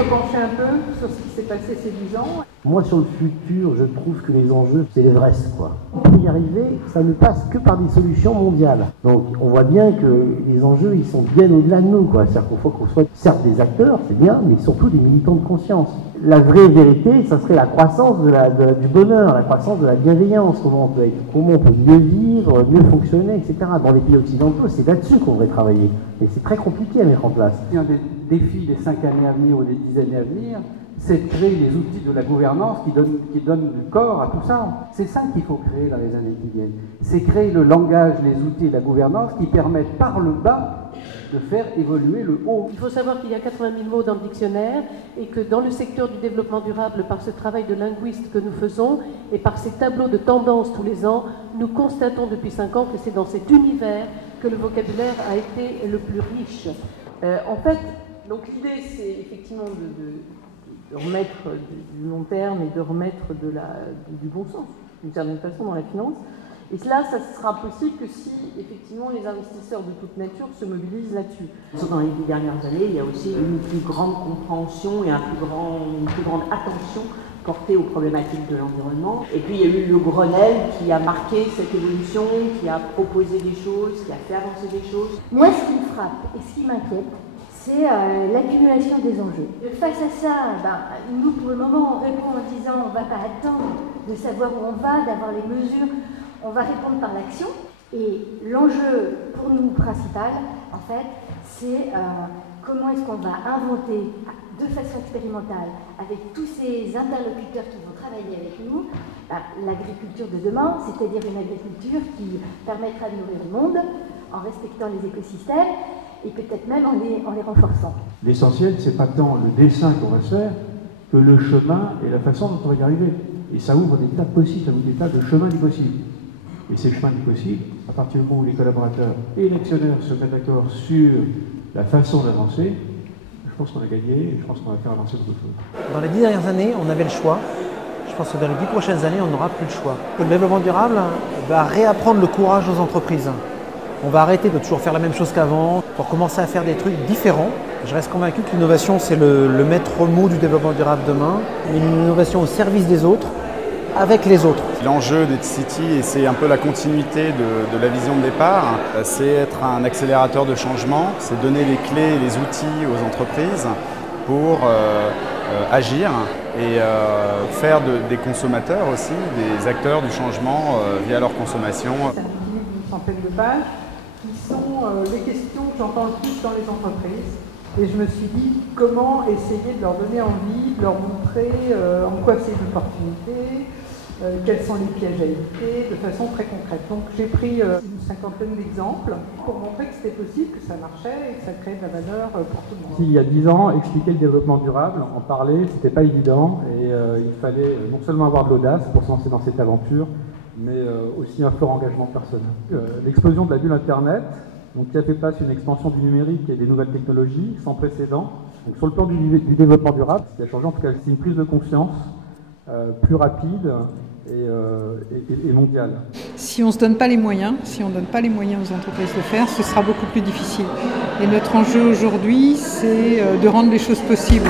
repencher un peu sur ce qui s'est passé ces 10 ans. Moi, sur le futur, je trouve que les enjeux, c'est l'Everest, quoi. Pour y arriver, ça ne passe que par des solutions mondiales. Donc, on voit bien que les enjeux, ils sont bien au-delà de nous, quoi. C'est-à-dire qu'il faut qu'on soit, certes, des acteurs, c'est bien, mais surtout des militants de conscience. La vraie vérité, ça serait la croissance du bonheur, la croissance de la bienveillance, comment on peut mieux vivre, mieux fonctionner, etc. Dans les pays occidentaux, c'est là-dessus qu'on devrait travailler. Et c'est très compliqué à mettre en place. Un des défis des 5 années à venir ou des 10 années à venir, c'est de créer les outils de la gouvernance qui donnent du corps à tout ça. C'est ça qu'il faut créer dans les années qui viennent. C'est créer le langage, les outils et la gouvernance qui permettent par le bas de faire évoluer le haut. Il faut savoir qu'il y a 80 000 mots dans le dictionnaire et que dans le secteur du développement durable, par ce travail de linguiste que nous faisons et par ces tableaux de tendance tous les ans, nous constatons depuis 5 ans que c'est dans cet univers que le vocabulaire a été le plus riche. En fait, donc l'idée c'est effectivement de remettre du long terme et de remettre du bon sens, d'une certaine façon, dans la finance. Et cela, ça sera possible que si, effectivement, les investisseurs de toute nature se mobilisent là-dessus. Dans les 10 dernières années, il y a aussi une plus grande compréhension et une plus grande attention portée aux problématiques de l'environnement. Et puis, il y a eu le Grenelle qui a marqué cette évolution, qui a proposé des choses, qui a fait avancer des choses. Moi, ce qui me frappe et ce qui m'inquiète, c'est l'accumulation des enjeux. Face à ça, nous, pour le moment, on répond en disant on ne va pas attendre de savoir où on va, d'avoir les mesures. On va répondre par l'action. Et l'enjeu, pour nous, principal, en fait, c'est comment est-ce qu'on va inventer de façon expérimentale, avec tous ces interlocuteurs qui vont travailler avec nous, l'agriculture de demain, c'est-à-dire une agriculture qui permettra de nourrir le monde en respectant les écosystèmes et peut-être même en les renforçant. L'essentiel, c'est pas tant le dessin qu'on va se faire que le chemin et la façon dont on va y arriver. Et ça ouvre des tas possibles, ça ouvre des tas de chemins du possible. Et ces chemins du possible, à partir du moment où les collaborateurs et l'actionnaire se mettent d'accord sur la façon d'avancer, je pense qu'on a gagné et je pense qu'on va faire avancer beaucoup de choses. Dans les 10 dernières années, on avait le choix. Je pense que dans les 10 prochaines années, on n'aura plus le choix. Le développement durable va réapprendre le courage aux entreprises. On va arrêter de toujours faire la même chose qu'avant pour commencer à faire des trucs différents. Je reste convaincu que l'innovation, c'est le maître mot du développement durable demain. Une innovation au service des autres, avec les autres. L'enjeu d'EdCity, et c'est un peu la continuité de la vision de départ, c'est être un accélérateur de changement, c'est donner les clés et les outils aux entreprises pour agir et faire des consommateurs aussi des acteurs du changement via leur consommation. C'est un livre d'une centaine de pages qui sont les questions que j'entends le plus dans les entreprises. Et je me suis dit comment essayer de leur donner envie, de leur montrer en quoi c'est une opportunité, quels sont les pièges à éviter, de façon très concrète. Donc j'ai pris une 50aine d'exemples pour montrer que c'était possible, que ça marchait et que ça créait de la valeur pour tout le monde. Il y a 10 ans, expliquer le développement durable, en parler, c'était pas évident et il fallait non seulement avoir de l'audace pour se lancer dans cette aventure, mais aussi un fort engagement personnel. L'explosion de la bulle Internet, donc, qui a fait place à une expansion du numérique et des nouvelles technologies sans précédent. Donc, sur le plan du développement durable, ce qui a changé, en tout cas, c'est une prise de conscience plus rapide et mondiale. Si on ne se donne pas les moyens, si on ne donne pas les moyens aux entreprises de faire, ce sera beaucoup plus difficile. Et notre enjeu aujourd'hui, c'est de rendre les choses possibles.